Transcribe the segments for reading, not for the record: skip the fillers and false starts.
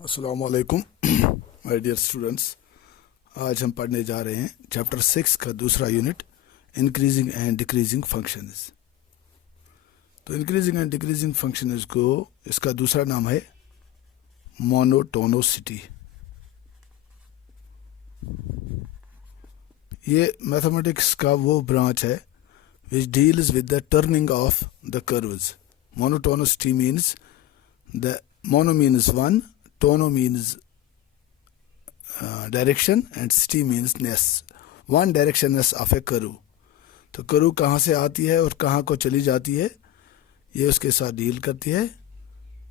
अस्सलाम वालेकुम my dear students. आज हम पढ़ने जा रहे हैं चैप्टर 6 का दूसरा unit increasing and decreasing functions. तो इंक्रीजिंग एंड डिक्रीजिंग फंक्शंस को इसका दूसरा नाम है मोनोटोनिसिटी। ये मैथमेटिक्स का वो ब्रांच है which deals with the turning of the curves. Monotonicity means the mono means one, tono means direction and city means ness, one directionness of a curve. तो curve कहाँ से आती है और कहाँ को चली जाती है ये उसके साथ डील करती है,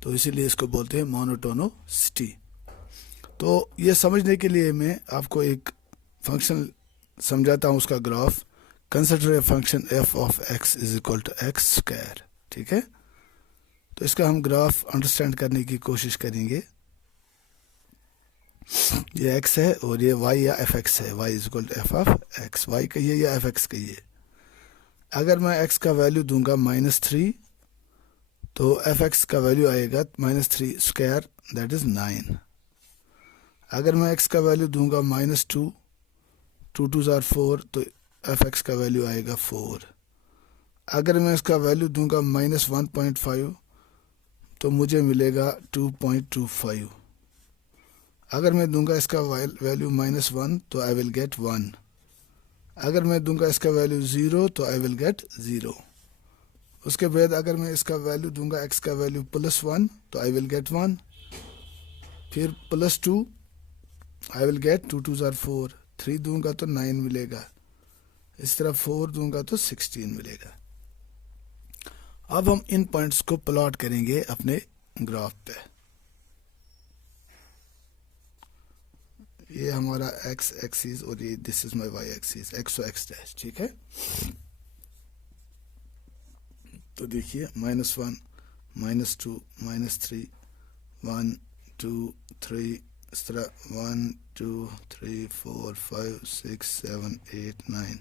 तो इसीलिए इसको बोलते हैं मोनोटोनिसिटी। तो ये समझने के लिए मैं आपको एक फंक्शन समझाता हूँ, उसका graph. Consider a function f of x is equal to x square. ठीक है, तो इसका हम ग्राफ अंडरस्टैंड करने की कोशिश करेंगे। ये x है और ये y या fx है। y is equal to F of x, y कहिए या fx कहिए। अगर मैं x का वैल्यू दूंगा -3 तो fx का वैल्यू आएगा -3 स्क्वायर, दैट इज 9। अगर मैं x का वैल्यू दूंगा -2, 2 2 ज़ार 4, तो fx का वैल्यू आएगा 4। अगर मैं इसका वैल्यू दूंगा -1.5 तो मुझे मिलेगा 2.25। अगर मैं दूंगा इसका वैल्यू -1 तो आई विल गेट 1। अगर मैं दूंगा इसका वैल्यू 0 तो आई विल गेट 0। उसके बाद अगर मैं इसका वैल्यू दूंगा x का वैल्यू +1 तो आई विल गेट 1। फिर +2 आई विल गेट 2 2 ज़ार 4, 3 दूंगा तो 9 मिलेगा। इस तरह 4 दूंगा तो 16 मिलेगा। अब हम इन पॉइंट्स को प्लॉट करेंगे अपने ग्राफ पे। ये हमारा x एक्सिस और ये this is my y axis, x और x डैश। ठीक है, तो देखिए -1 -2 -3 1 2 3, इस तरह 1 2 3 4 5 6 7 8 9।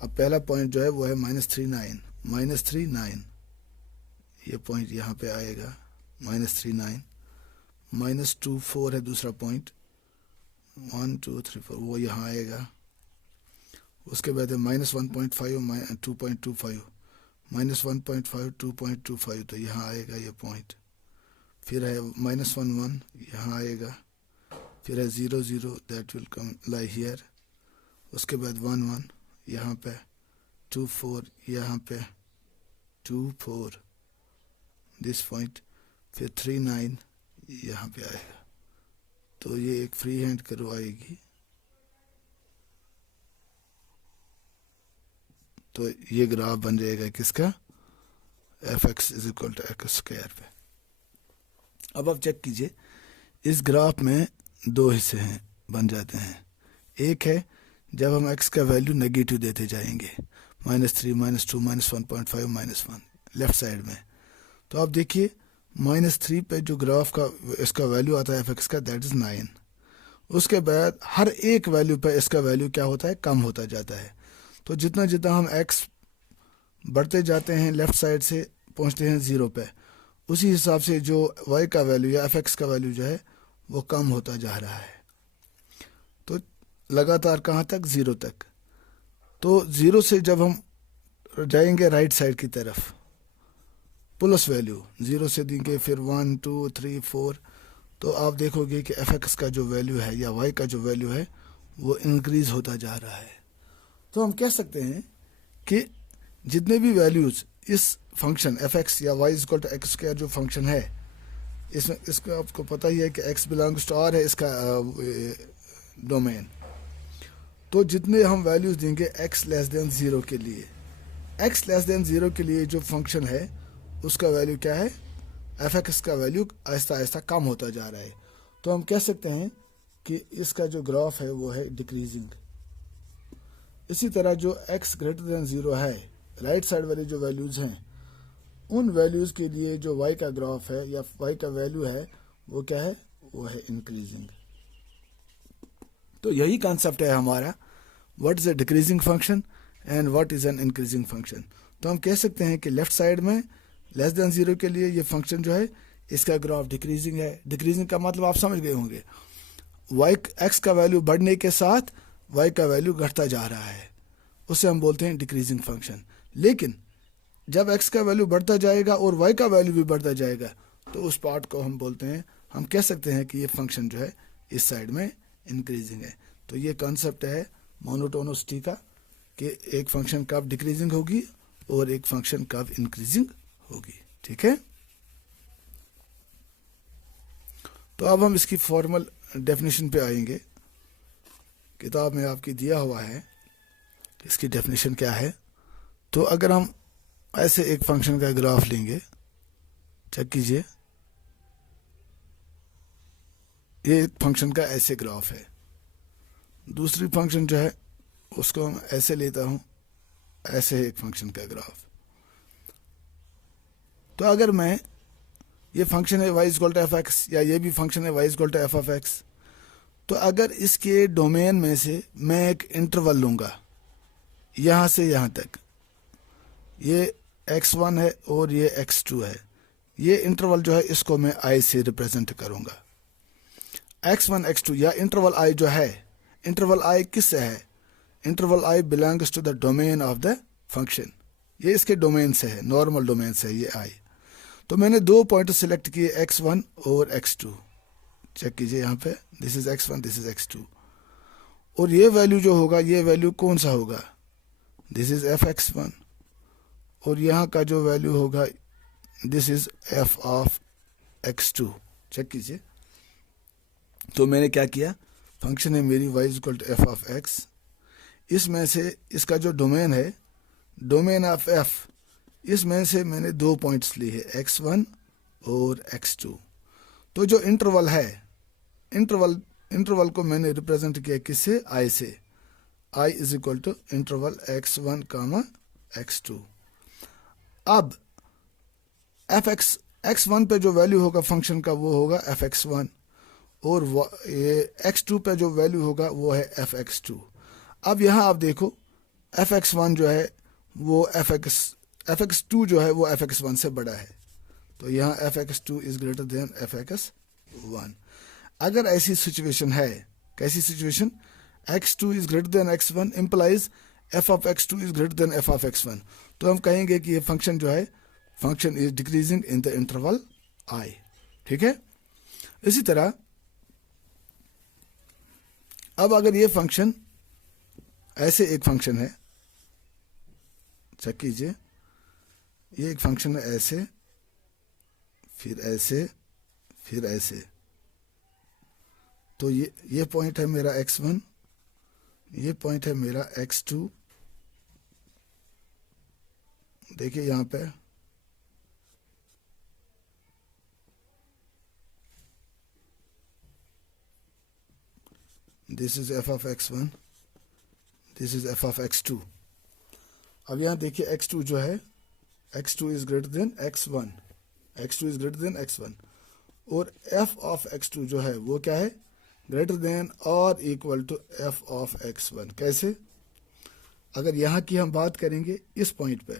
अब पहला पॉइंट जो है वो है -3 9, ये पॉइंट यहाँ पे आएगा -3 9, -2 4 है दूसरा पॉइंट, 1 2 3 4 वो यहाँ आएगा। उसके बाद है -1.5 2.25, -1.5 2.25, तो यहाँ आएगा ये पॉइंट। फिर है -1 1, यहाँ आएगा। फिर है 0 0, that will come lie here. उसके बाद 1 1 यहाँ पे, 2 4 यहाँ पे, 2 4 दिस पॉइंट। फिर 3 9 यहाँ पे आएगा। तो ये एक फ्री हैंड करो आएगी। तो ये ग्राफ बन जाएगा किसका, fx is equal to x square पे। अब आप चेक कीजिए, इस ग्राफ में दो हिस्से हैं, बन जाते हैं। एक है जब हम x का वैल्यू नेगेटिव देते जाएंगे, -3 -2 -1.5 -1 लेफ्ट साइड में। तो आप देखिए -3 पे जो ग्राफ का इसका वैल्यू आता है fx का, दैट इज 9। उसके बाद हर एक वैल्यू पे इसका वैल्यू क्या होता है, कम होता जाता है। तो जितना जितना हम x बढ़ते जाते हैं लेफ्ट साइड से पहुंचते हैं 0 पे, उसी हिसाब से जो y का वैल्यू या fx का वैल्यू जो है वो कम होता जा रहा है। तो लगातार कहाँ तक, 0 तक। तो 0 से जब हम जाएंगे राइट साइड की तरफ, प्लस वैल्यू 0 से देंगे, फिर 1 2 3 4, तो आप देखोगे कि fx का जो वैल्यू है या y का जो वैल्यू है वो इंक्रीज होता जा रहा है। तो हम कह सकते हैं कि जितने भी वैल्यूज इस फंक्शन fx या y is equal to x square जो फंक्शन है, इसमें इसका आपको पता ही है कि x बिलोंग्स टू r है इसका डोमेन। तो जितने हम वैल्यूज देंगे x लेस देन 0 के लिए, x लेस देन 0 के लिए जो फंक्शन है उसका वैल्यू क्या है, fx का वैल्यू आहिस्ता आहिस्ता कम होता जा रहा है। तो हम कह सकते हैं कि इसका जो ग्राफ है वो है डिक्रीजिंग। इसी तरह जो x ग्रेटर देन 0 है, राइट साइड वाली जो वैल्यूज हैं, उन वैल्यूज के लिए जो y का ग्राफ है या y का वैल्यू है वो क्या है, वो है इंक्रीजिंग। तो यही कॉन्सेप्ट है हमारा, what is a decreasing function and what is an increasing function. तो हम कह सकते हैं कि लेफ्ट साइड में लेस देन 0 के लिए ये फंक्शन जो है इसका ग्राफ डिक्रीजिंग है। डिक्रीजिंग का मतलब आप समझ गए होंगे, वाई एक्स का वैल्यू बढ़ने के साथ वाई का वैल्यू घटता जा रहा है, उसे हम बोलते हैं डिक्रीजिंग फंक्शन। लेकिन जब एक्स का वैल्यू बढ़ता जाएगा और वाई का वैल्यू भी बढ़ता जाएगा तो उस पार्ट को हम बोलते हैं, हम कह सकते हैं कि ये फंक्शन जो है इस साइड में इंक्रीजिंग है। तो ये कॉन्सेप्ट है मोनोटोनिसिटी का कि एक फंक्शन कब डिक्रीजिंग होगी और एक फंक्शन कब इंक्रीजिंग होगी। ठीक है, तो अब हम इसकी फॉर्मल डेफिनेशन पे आएंगे। किताब में आपकी दिया हुआ है इसकी डेफिनेशन क्या है। तो अगर हम ऐसे एक फंक्शन का ग्राफ लेंगे, चेक कीजिए, ये एक फंक्शन का ऐसे ग्राफ है, दूसरी फंक्शन जो है उसको हम ऐसे लेता हूं, ऐसे है एक फंक्शन का ग्राफ। तो अगर मैं, ये फंक्शन है y equal to F x, या ये भी फंक्शन है y equal to F of x, तो अगर इसके डोमेन में से मैं एक इंटरवल लूंगा यहां से यहां तक, ये x1 है और ये x2 है, ये इंटरवल जो है इसको मैं i से रिप्रेजेंट करूंगा। x1 x2 या इंटरवल i जो है, इंटरवल i किससे है, interval i belongs to the domain of the function, ये इसके डोमेन से है, नॉर्मल डोमेन से है ये i। तो मैंने दो पॉइंट सिलेक्ट किए x1 और x2, चेक कीजिए यहाँ पे, this is x1 this is x2, और ये वैल्यू जो होगा, ये वैल्यू कौन सा होगा, दिस इज f(x1), और यहाँ का जो वैल्यू होगा this is f of x2। Check कीजिए, तो मैंने क्या किया, फंक्शन है मेरी y equal to f of x, इसमें से इसका जो डोमेन है, डोमेन ऑफ f, इसमें से मैंने दो पॉइंट्स लिए हैं x1 और x2। तो जो इंटरवल है, इंटरवल को मैंने रिप्रेजेंट किया किससे, i से, i is equal to interval x1 comma x2। अब x1 पे जो वैल्यू होगा फंक्शन का वो होगा fx1, और ये x2 पे जो वैल्यू होगा वो है fx2। अब यहाँ आप देखो fx1 जो है वो fx2 जो है वो fx1 से बड़ा है, तो यहाँ fx2 is greater then fx1। अगर ऐसी सिचुएशन है, कैसी situation, x2 is greater than x1 implies f of x2 is greater then f of x1, तो हम कहेंगे कि ये फंक्शन जो है, function is decreasing in the interval i। ठीक है, इसी तरह अब अगर ये फंक्शन ऐसे एक फंक्शन है, चेक कीजिए, ये एक फंक्शन है ऐसे, फिर ऐसे, फिर ऐसे, तो ये पॉइंट है मेरा x1, ये पॉइंट है मेरा x2। देखिए यहां पे this is f of x1, this is f of x2। अब यहां देखिए x2 जो है, x2 is greater than x1, x2 is greater than x1, और f ऑफ x2 जो है वो क्या है, ग्रेटर देन और equal to f of x1। कैसे, अगर यहाँ की हम बात करेंगे इस पॉइंट पे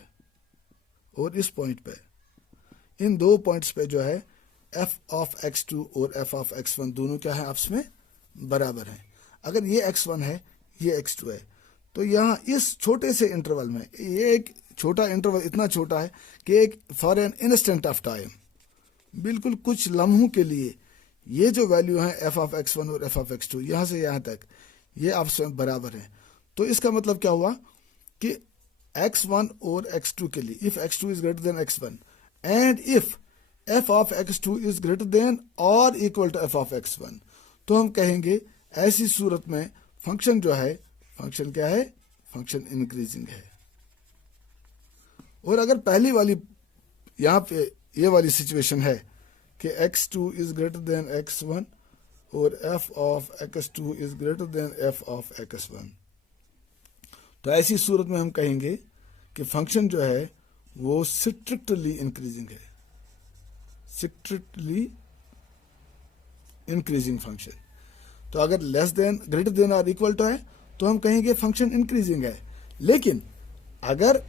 और इस पॉइंट पे, इन दो पॉइंट्स पे जो है f ऑफ x2 और f ऑफ x1 दोनों क्या है, आपस में बराबर हैं। अगर ये x1 है, ये x2 है, तो यहाँ इस छोटे से इंटरवल में, ये एक छोटा इंटरवल इतना छोटा है कि एक for an instant of time, बिल्कुल कुछ लम्हों के लिए ये जो वैल्यू है f ऑफ x1 और f ऑफ x2, यहाँ से यहाँ तक ये आपस में बराबर हैं। तो इसका मतलब क्या हुआ कि x1 और x2 के लिए, if x2 is greater than x1 and if f of x2 is greater than और equal to f of x1, तो हम कहेंगे ऐसी सूरत में फंक्शन जो है, फंक्शन क्या है, फंक्शन इंक्रीजिंग है। और अगर पहली वाली यहाँ पे ये वाली सिचुएशन है कि x2 is greater than x1 और f of x2 is greater then f of x1, तो ऐसी सूरत में हम कहेंगे कि फंक्शन जो है वो स्ट्रिक्टली इंक्रीजिंग है, स्ट्रिक्टली इंक्रीजिंग फंक्शन। तो अगर लेस देन, ग्रेटर देन और इक्वल टू है तो हम कहेंगे फंक्शन इंक्रीजिंग है। लेकिन अगर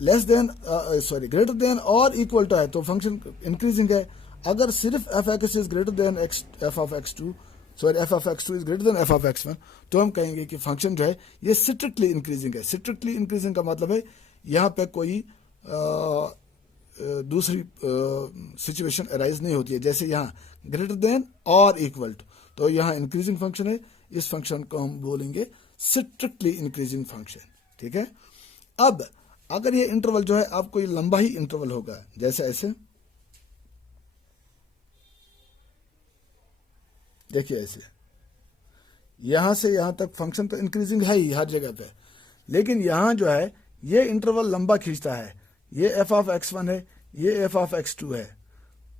लेस देन ग्रेटर देन और इक्वल टू है तो फंक्शन इंक्रीजिंग है। अगर सिर्फ F x is greater than F of x two, sorry F of x two is greater than F of x one, तो हम कहेंगे कि फंक्शन जो है ये स्ट्रिक्टली इंक्रीजिंग है। स्ट्रिक्टली इंक्रीजिंग का मतलब है यहाँ पे कोई दूसरी सिचुएशन अराइज नहीं होती है, जैसे यहाँ ग्रेटर देन और इक्वल टू, तो यहाँ इंक्रीजिंग फंक्शन है, इस फंक्शन को हम बोलेंगे स्ट्रिक्टली इंक्रीजिंग फंक्शन। ठीक है। अब अगर ये इंटरवल जो है आपको ये लंबा ही इंटरवल होगा, जैसे ऐसे देखिए, ऐसे यहां से यहां तक फंक्शन तो इंक्रीजिंग है ही हर जगह पे, लेकिन यहां जो है ये इंटरवल लंबा खींचता है। ये एफ ऑफ एक्स वन है, ये एफ ऑफ एक्स टू है,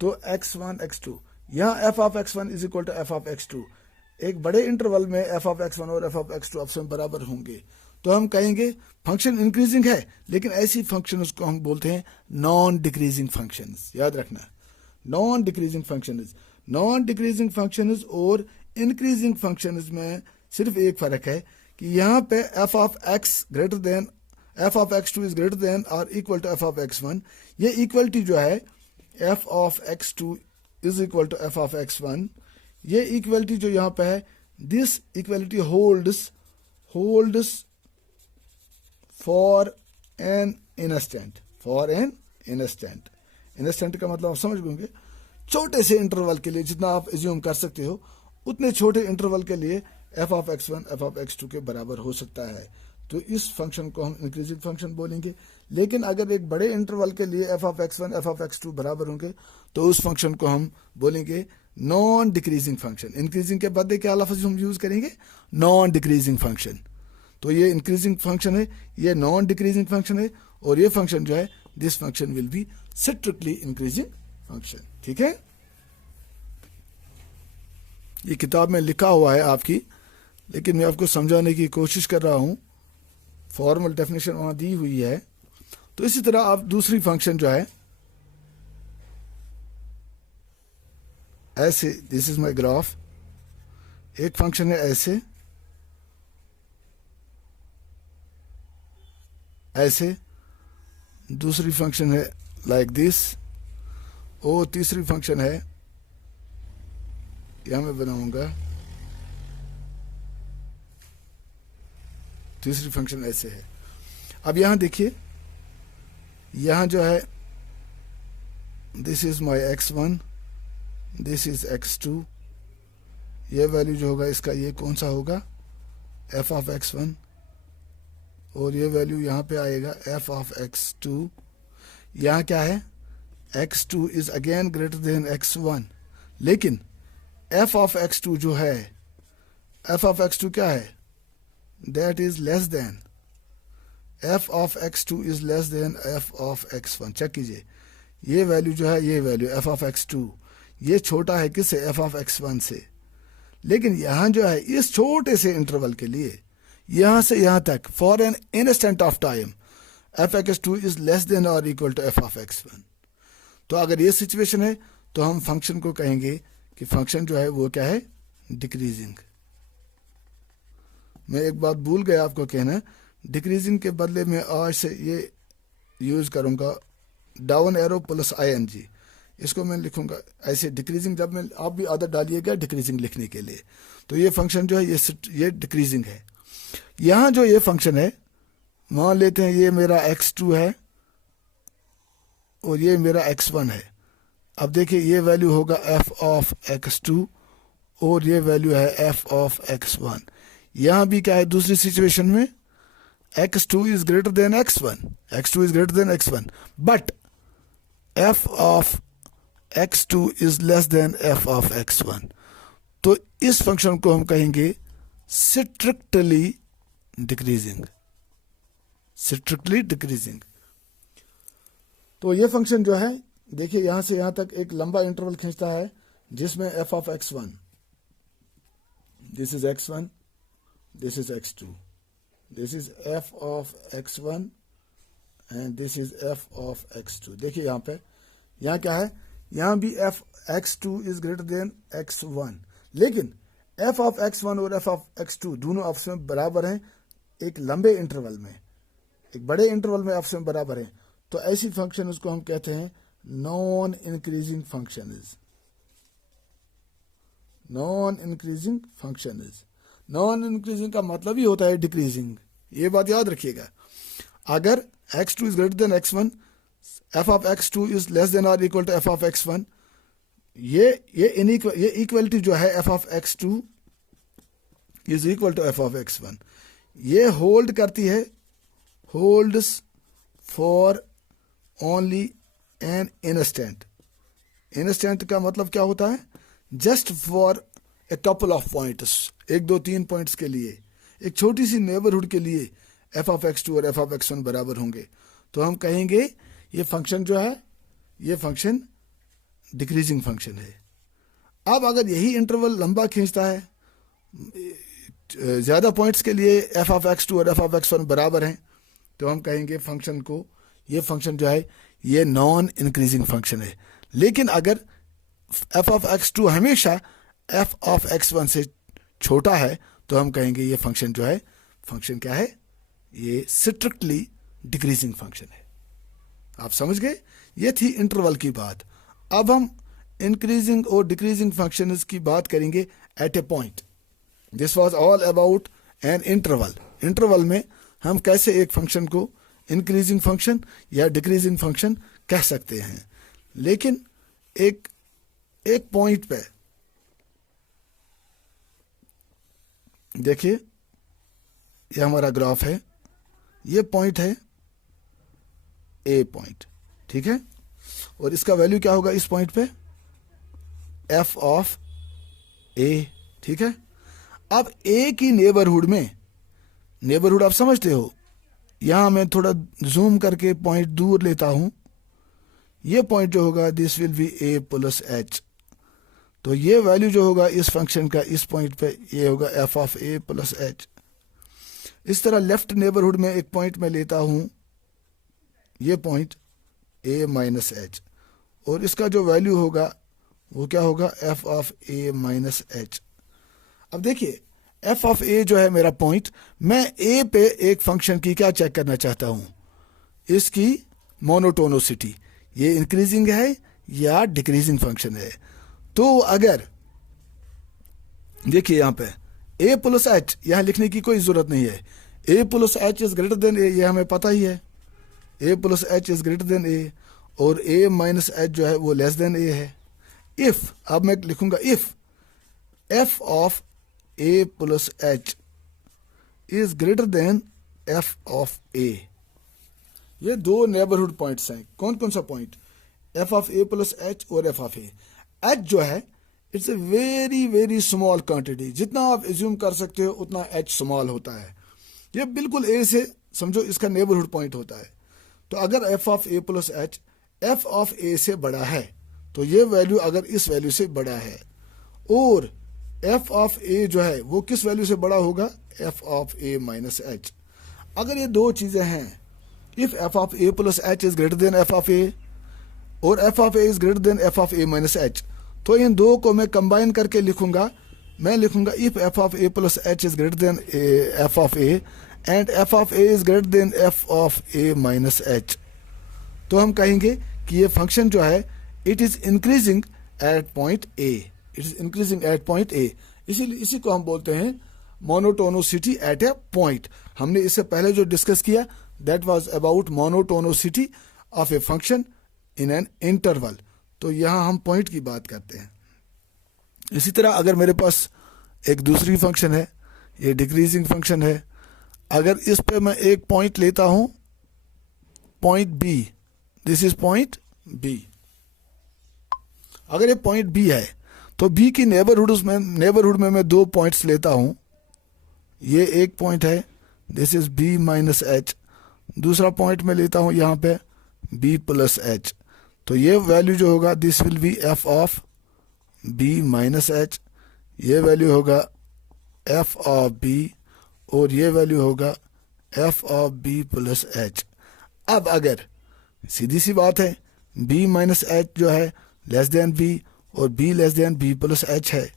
तो एक्स वन एक्स टू, यहाँ F of x one is equal to F of x two. एक बड़े इंटरवल में एफ ऑफ एक्स वन और एफ ऑफ एक्स टू आपस में बराबर होंगे, तो हम कहेंगे फंक्शन इंक्रीजिंग है, लेकिन ऐसी फंक्शन को हम बोलते हैं नॉन डिक्रीजिंग फंक्शन। याद रखना, non decreasing function non decreasing function और इंक्रीजिंग फंक्शन में सिर्फ एक फर्क है कि यहाँ पे f of x greater than F of x two is greater than और equal to F of x one. ये इक्वलिटी जो है f of x two is equal to F of x one, ये इक्वलिटी जो यहाँ पे है, this equality holds for an instant. For an instant, instant का मतलब आप समझ गए, छोटे से इंटरवल के लिए जितना आप एज्यूम कर सकते हो उतने छोटे इंटरवल के लिए F of x one F of x two के बराबर हो सकता है, तो इस फंक्शन को हम इंक्रीजिंग फंक्शन बोलेंगे। लेकिन अगर एक बड़े इंटरवल के लिए F of x one F of x two बराबर होंगे, तो उस फंक्शन को हम बोलेंगे नॉन डिक्रीजिंग फंक्शन। इंक्रीजिंग के बदले क्या लफ्ज हम यूज करेंगे? Non decreasing function. तो ये इंक्रीजिंग फंक्शन है, ये नॉन डिक्रीजिंग फंक्शन है, और ये फंक्शन जो है this function will be strictly increasing function. ठीक है, ये किताब में लिखा हुआ है आपकी, लेकिन मैं आपको समझाने की कोशिश कर रहा हूं, फॉर्मल डेफिनेशन वहां दी हुई है। तो इसी तरह आप दूसरी फंक्शन जो है ऐसे, दिस इज माय ग्राफ, एक फंक्शन है ऐसे ऐसे, दूसरी फंक्शन है लाइक दिस, और तीसरी फंक्शन है यहां मैं बनाऊंगा, तीसरी फंक्शन ऐसे है। अब यहां देखिए, यहां जो है this is my x1, this is x2, ये वैल्यू जो होगा इसका ये कौन सा होगा? f ऑफ x1, और ये वैल्यू यहां पे आएगा f ऑफ x2। यहां क्या है? x2 is again greater than x1, लेकिन f ऑफ x2 जो है, f ऑफ x2 क्या है? That is less than f of x2 is less than f of x1। Check कीजिए, ये वैल्यू जो है, ये वैल्यू f ऑफ x2 ये छोटा है किससे? f ऑफ x1 से। लेकिन यहां जो है इस छोटे से इंटरवल के लिए यहां से यहां तक for an instant of time f of x2 is less than और equal to f of x1। तो अगर ये सिचुएशन है तो हम फंक्शन को कहेंगे कि फंक्शन जो है वो क्या है? डिक्रीजिंग। मैं एक बात भूल गया आपको कहना, डिक्रीजिंग के बदले में आज से ये यूज करूंगा डाउन एरो प्लस ING, इसको मैं लिखूंगा ऐसे डिक्रीजिंग। जब मैं, आप भी आदत डालिएगा डिक्रीजिंग लिखने के लिए। तो ये फंक्शन जो है ये डिक्रीजिंग है। यहां जो ये फंक्शन है, मान लेते हैं ये मेरा x2 है और ये मेरा x1 है। अब देखिए ये वैल्यू होगा f ऑफ x2 और ये वैल्यू है f ऑफ x1। यहां भी क्या है दूसरी सिचुएशन में? x2 is greater than x1, x2 is greater than x1, but f of x2 is less than f of x1। तो इस फंक्शन को हम कहेंगे स्ट्रिक्टली डिक्रीजिंग। Strictly decreasing. तो ये फंक्शन जो है देखिए यहां से यहां तक एक लंबा इंटरवल खींचता है, जिसमें f of x1, this is x1, this is x2, this is f of x1 and this is f of x2। देखिए यहां पे, यहां क्या है? यहां भी f x2 is greater than x1, लेकिन f ऑफ x1 और f ऑफ x2 दोनों आपस में बराबर हैं एक लंबे इंटरवल में, एक बड़े इंटरवल में आपस में बराबर हैं। तो ऐसी फंक्शन उसको हम कहते हैं non increasing function is, non increasing function is, non increasing का मतलब ही होता है डिक्रीजिंग, ये बात याद रखिएगा। अगर x2 is greater than x1, f of x2 is less than और equal to f of x1, ये इक्वलिटी जो है f of x2 is equal to f of x1, ये होल्ड करती है, holds for only an instant. Instant का मतलब क्या होता है? Just for a couple of points, 1 2 3 points के लिए, एक छोटी सी नेबरहुड के लिए f ऑफ x2 और f ऑफ x1 बराबर होंगे, तो हम कहेंगे ये फंक्शन जो है, ये फंक्शन डिक्रीजिंग फंक्शन है। अब अगर यही इंटरवल लंबा खींचता है, ज़्यादा पॉइंट्स के लिए f ऑफ x2 और f ऑफ x1 बराबर हैं, तो हम कहेंगे फंक्शन को, ये फंक्शन जो है ये नॉन इंक्रीजिंग फंक्शन है। लेकिन अगर f ऑफ x2 हमेशा f ऑफ x1 से छोटा है, तो हम कहेंगे ये फंक्शन जो है, फंक्शन क्या है? ये स्ट्रिक्टली डिक्रीजिंग फंक्शन है। आप समझ गए? ये थी इंटरवल की बात। अब हम इंक्रीजिंग और डिक्रीजिंग फंक्शंस की बात करेंगे at a point. This was all about an interval. Interval में हम कैसे एक फंक्शन को इंक्रीजिंग फंक्शन या डिक्रीजिंग फंक्शन कह सकते हैं। लेकिन एक पॉइंट पे देखिए, ये हमारा ग्राफ है, ये पॉइंट है ए पॉइंट, ठीक है, और इसका वैल्यू क्या होगा इस पॉइंट पे? f ऑफ ए, ठीक है। अब ए की नेबरहुड में, नेबरहुड आप समझते हो, यहां मैं थोड़ा जूम करके पॉइंट दूर लेता हूं, ये पॉइंट जो होगा this will B A plus H, तो ये वैल्यू जो होगा इस फंक्शन का इस पॉइंट पे ये होगा f of a plus H. इस तरह लेफ्ट नेबरहुड में एक पॉइंट में लेता हूं, ये पॉइंट a माइनस एच, और इसका जो वैल्यू होगा वो क्या होगा? f of a minus H. अब देखिए, f ऑफ a जो है मेरा पॉइंट, मैं a पे एक फंक्शन की क्या चेक करना चाहता हूं? इसकी मोनोटोनोसिटी, ये इंक्रीजिंग है या डिक्रीजिंग फंक्शन है। तो अगर देखिए यहाँ पे a प्लस एच, यहाँ लिखने की कोई जरूरत नहीं है, a plus H is greater then a, ये हमें पता ही है, a plus H is greater then a, और a माइनस एच जो है वो लेस देन a है। इफ, अब मैं लिखूंगा if f of a plus H is greater then f of a, ये दो नेबरहुड पॉइंट्स हैं। कौन कौन सा point? f of a plus H और f ऑफ a। h जो है it's a very very small quantity, जितना आप एज्यूम कर सकते हो उतना h स्मॉल होता है। ये बिल्कुल a से समझो इसका नेबरहुड पॉइंट होता है। तो अगर f of a plus H f of a से बड़ा है, तो ये वैल्यू अगर इस वैल्यू से बड़ा है, और f ऑफ a जो है वो किस वैल्यू से बड़ा होगा? f of a minus H. अगर ये दो चीजें हैं, if f of a plus H is greater then f of a और f of a is greater then f of a minus H, तो इन दो को मैं कंबाइन करके लिखूंगा। मैं लिखूंगा if f of a plus H is greater then f of a and f of a is greater then f of a minus H. तो हम कहेंगे कि ये फंक्शन जो है it is increasing at point a, it is increasing at point a। इसी को हम बोलते हैं मोनोटोनोसिटी एट ए पॉइंट। हमने इससे पहले जो डिस्कस किया that was about monotonicity of a function in an interval. तो यहां हम पॉइंट की बात करते हैं। इसी तरह अगर मेरे पास एक दूसरी फंक्शन है, ये डिक्रीजिंग फंक्शन है, अगर इस पे मैं एक पॉइंट लेता हूं, point B, this is point B. अगर ये पॉइंट बी है, तो बी की नेबरहुड में मैं दो पॉइंट्स लेता हूं। ये एक पॉइंट है, this is B minus H, दूसरा पॉइंट में लेता हूं यहां पे बी प्लस एच। तो ये वैल्यू जो होगा this will be F of B minus H, ये वैल्यू होगा एफ ऑफ बी, और ये वैल्यू होगा F of B plus H. अब अगर सीधी सी बात है, बी माइनस एच जो है लेस देन बी और b less than b plus h है,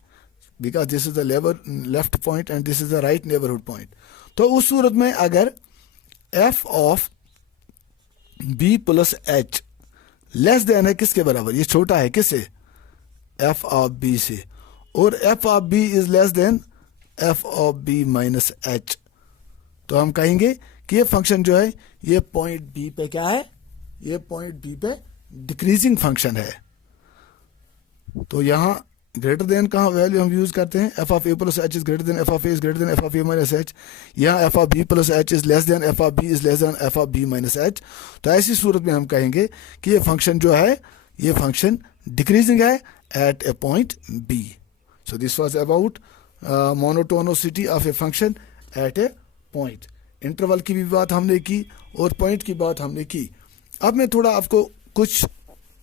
because this is the left point and this is the right neighbourhood point. तो उस सूरत में अगर f of B plus h less than है किसके बराबर, ये छोटा है किससे, एफ ऑफ बी से, और F of B is less than F of B minus H. तो हम कहेंगे कि ये फंक्शन जो है ये पॉइंट बी पे क्या है, ये पॉइंट बी पे डिक्रीजिंग फंक्शन है। तो यहां ग्रेटर देन का वैल्यू हम यूज करते हैं, f of a plus H is greater than F of a is greater than F of a minus h. यहाँ F of B plus H is less than F of B is less than F of B minus H. तो ऐसी सूरत में हम कहेंगे कि ये function जो है ये फंक्शन डिक्रीजिंग है at a point B. So this was about monotonicity of a function at a point. Interval की भी बात हमने की और पॉइंट की बात हमने की। अब मैं थोड़ा आपको कुछ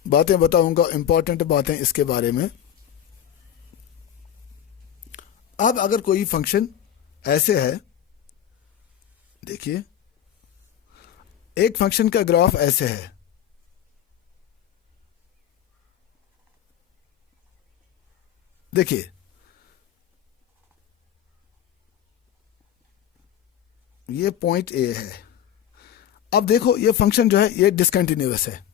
बातें बताऊंगा, इंपॉर्टेंट बातें इसके बारे में। अब अगर कोई फंक्शन ऐसे है, देखिए एक फंक्शन का ग्राफ ऐसे है, देखिए ये पॉइंट ए है। अब देखो ये फंक्शन जो है ये डिसकंटिन्यूअस है,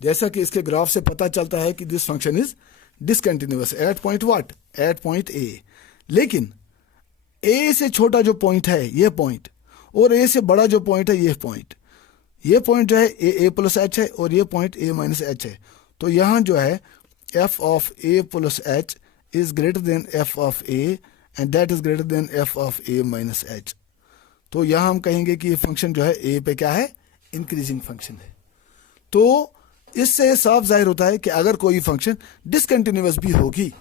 जैसा कि इसके ग्राफ से पता चलता है कि this function is discontinuous at point what, at point A. लेकिन ए से छोटा जो पॉइंट है ये पॉइंट, और ए से बड़ा जो पॉइंट है ये पॉइंट, ये पॉइंट जो है ए प्लस एच है और ये पॉइंट ए माइनस एच है। तो यहां जो है f of a plus H is greater than F of A and that is greater than F of a minus H. तो यहां हम कहेंगे कि ये फंक्शन जो है ए पे क्या है, इंक्रीजिंग फंक्शन है। तो इससे साफ जाहिर होता है कि अगर कोई फंक्शन डिसकंटिन्यूअस भी होगी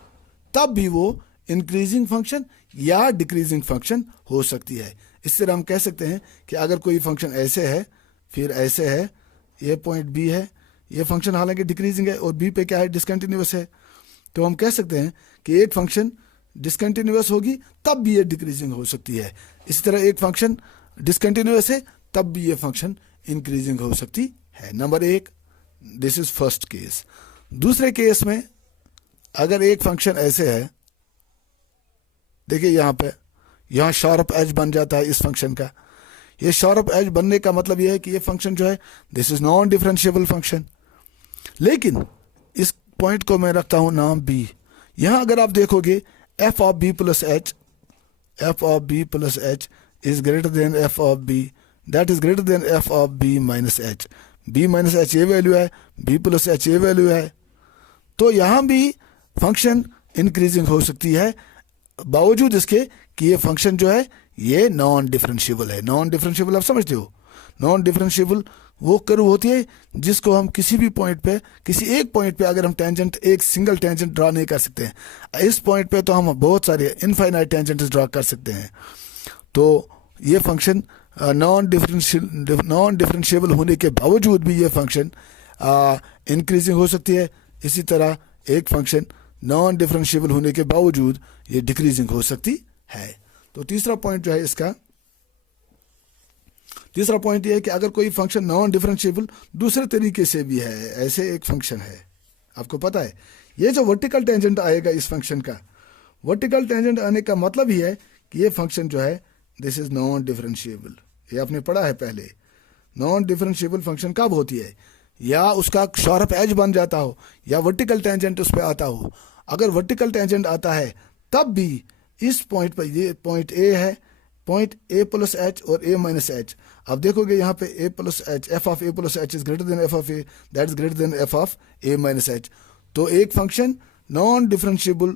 तब भी वो इंक्रीजिंग फंक्शन या डिक्रीजिंग फंक्शन हो सकती है। इस तरह हम कह सकते हैं कि अगर कोई फंक्शन ऐसे है फिर ऐसे है, ये पॉइंट बी है, ये फंक्शन हालांकि डिक्रीजिंग है और बी पे क्या है, डिसकंटिन्यूअस है। तो हम कह सकते हैं कि एक फंक्शन डिसकंटिन्यूअस होगी तब भी ये डिक्रीजिंग हो सकती है। इसी तरह एक फंक्शन डिसकंटिन्यूअस है तब भी ये फंक्शन इंक्रीजिंग हो सकती है। नंबर एक, दिस इज फर्स्ट केस। दूसरे केस में अगर एक फंक्शन ऐसे है, देखिए यहां पे, यहां शार्प एज बन जाता है इस फंक्शन का। ये शार्प एज बनने का मतलब यह है कि ये फंक्शन जो है this is non differentiable function. लेकिन इस पॉइंट को मैं रखता हूं नाम बी। यहां अगर आप देखोगे F of B plus H, F of B plus H is greater than F of B, that is greater than F of B minus H. B minus H ये वैल्यू है, बी प्लस एच ये value है। तो यहां भी function increasing हो सकती है बावजूद इसके कि ये फंक्शन जो है ये नॉन डिफरेंशिएबल है। नॉन डिफरेंशिएबल आप समझते हो, नॉन डिफरेंशिएबल वो कर्व होती है जिसको हम किसी भी पॉइंट पे, किसी एक पॉइंट पे अगर हम टेंजेंट, एक सिंगल टेंजेंट ड्रा नहीं कर सकते हैं, इस पॉइंट पे तो हम बहुत सारे इनफाइनाइट टेंजेंट्स ड्रा कर सकते हैं। तो ये फंक्शन नॉन डिफरेंशिएबल होने के बावजूद भी ये फंक्शन इंक्रीजिंग हो सकती है। इसी तरह एक फंक्शन नॉन डिफरेंशिएबल होने के बावजूद ये डिक्रीजिंग हो सकती है। तो तीसरा पॉइंट जो है इसका, तीसरा पॉइंट ये है कि अगर कोई फंक्शन नॉन डिफरेंशिएबल दूसरे तरीके से भी है, ऐसे एक फंक्शन है, आपको पता है ये जो वर्टिकल टेंजेंट आएगा इस फंक्शन का, वर्टिकल टेंजेंट आने का मतलब ही है कि ये फंक्शन जो है दिस इज नॉन डिफरेंशिएबल। ये आपने पढ़ा है पहले। नॉन डिफरेंशिएबल फंक्शन कब होती है, या उसका शार्प एज बन जाता हो या वर्टिकल टेंजेंट उस पर आता हो। अगर वर्टिकल टेंजेंट आता है तब भी इस पॉइंट पर, ये पॉइंट ए है, पॉइंट ए प्लस एच और ए माइनस एच। अब देखोगे यहाँ पे a plus H, F of a plus H is greater than F of a, that is greater than F of a minus H. तो एक function non differentiable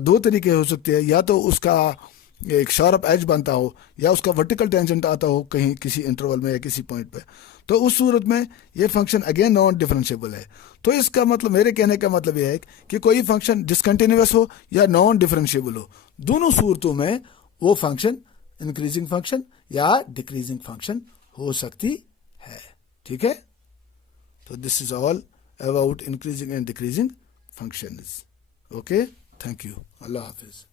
दो तरीके हो सकते हैं, या तो उसका एक शार्प एज बनता हो या उसका वर्टिकल टेंजेंट आता हो कहीं किसी इंटरवल में या किसी पॉइंट पे। तो उस सूरत में ये फंक्शन अगेन नॉन डिफरेंशिएबल है। तो इसका मतलब, मेरे कहने का मतलब यह है कि कोई फंक्शन डिसकंटिन्यूअस हो या नॉन डिफरेंशिएबल हो, दोनों सूरतों में वो फंक्शन इंक्रीजिंग फंक्शन या डिक्रीजिंग फंक्शन हो सकती है। ठीक है, तो this is all about increasing and decreasing functions. Okay, thank you, Allah Hafiz.